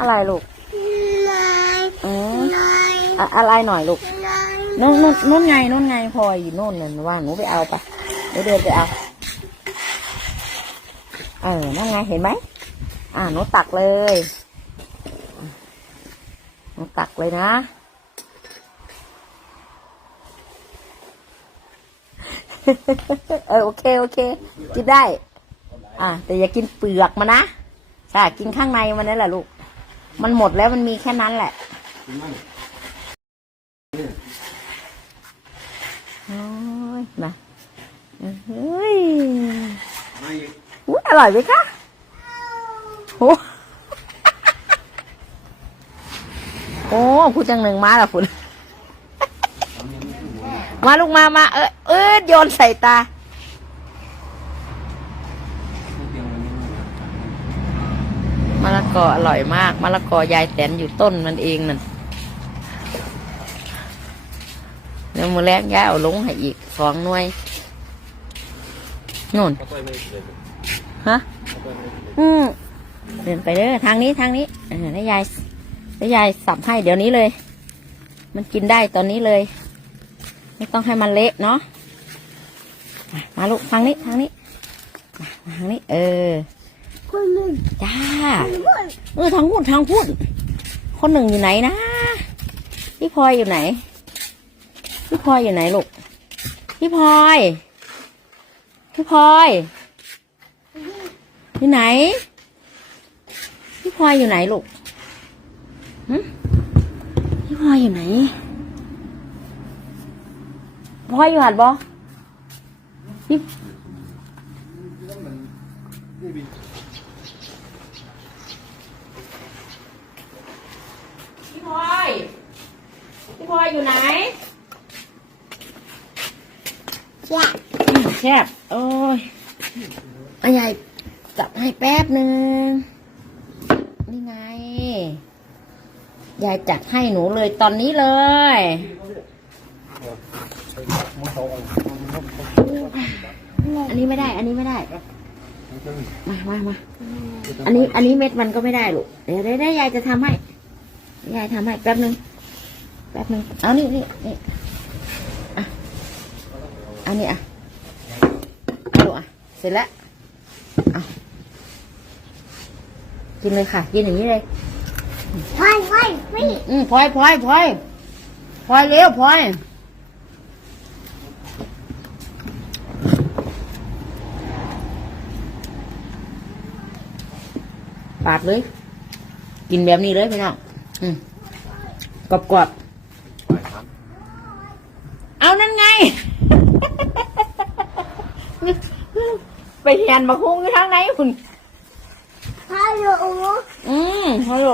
อะไรลูกนายอืมนายอะอะไรหน่อยลูกนายนู่นนู่นนู่นไงนู่นไงพลอยอยู่นู่นน่ะว่าหนูไปเอาไปหนูเดินไปเอาเออนั่นไงเห็นไหมอ่าหนูตักเลยหนูตักเลยนะเออโอเคโอเคกินได้ อ่าแต่อย่ากินเปลือกมันนะใช่กินข้างในมันนั่นแหละลูก มันหมดแล้วมันมีแค่นั้นแหละโอ้ยมาเฮ้ยอุ๊ยอร่อยไหมคะโอ้โอ้พูดจังหนึ่งมาล้วคุณมาลูกมามาเออเออโยนใส่ตา มะละกออร่อยมากมะละกอยายแตนอยู่ต้นมันเองนั่นเดี๋ยวมือแรกย่าเอาลงให้อีกสองหน่วยนู่นฮะอืมเดินไปเด้อทางนี้ทางนี้เออแล้วยายแล้วยายสับให้เดี๋ยวนี้เลย มันกินได้ตอนนี้เลย ไม่ต้องให้มันเละเนาะมาลูกทางนี้ทางนี้ทางนี้ เออ จ้า เออทางพูดทางพูดคนหนึ่งอยู่ไหนนะ พี่พลอยอยู่ไหน พี่พลอยอยู่ไหนลูก พี่พลอย พี่พลอย อยู่ไหน พี่พลอยอยู่ไหนลูกพี่พลอยอยู่ไหนพลอยอยู่หัดบอพี่พลอย พี่พลอยอยู่ไหนจ้ะอืมแคบโอ้ยอายายจับให้แป๊บหนึ่งนี่ไง ยายจัดให้หนูเลยตอนนี้เลยอันนี้ไม่ได้ อันนี้ไม่ได้ มามามาอันนี้ อันนี้เม็ดมันก็ไม่ได้ลูก เดี๋ยวได้ได้ยายจะทำให้ ยายทำให้แป๊บหนึ่ง แป๊บหนึ่งเอานี่นี่นี่อะเอานี่อะเอาลูกอะ เสร็จแล้วเอากินเลยค่ะ กินอย่างนี้เลยพายพายไม่อืมพลอยพลอยพลอยพลอยเร็วพลอยปาดเลย กินแบบนี้เลยพี่น้องอืมกรอบกรอบๆเอานั่นไง ไป เรียนมาคุ้งอยู่ทางไหนคุณฮัลโหลอืมฮัลโหล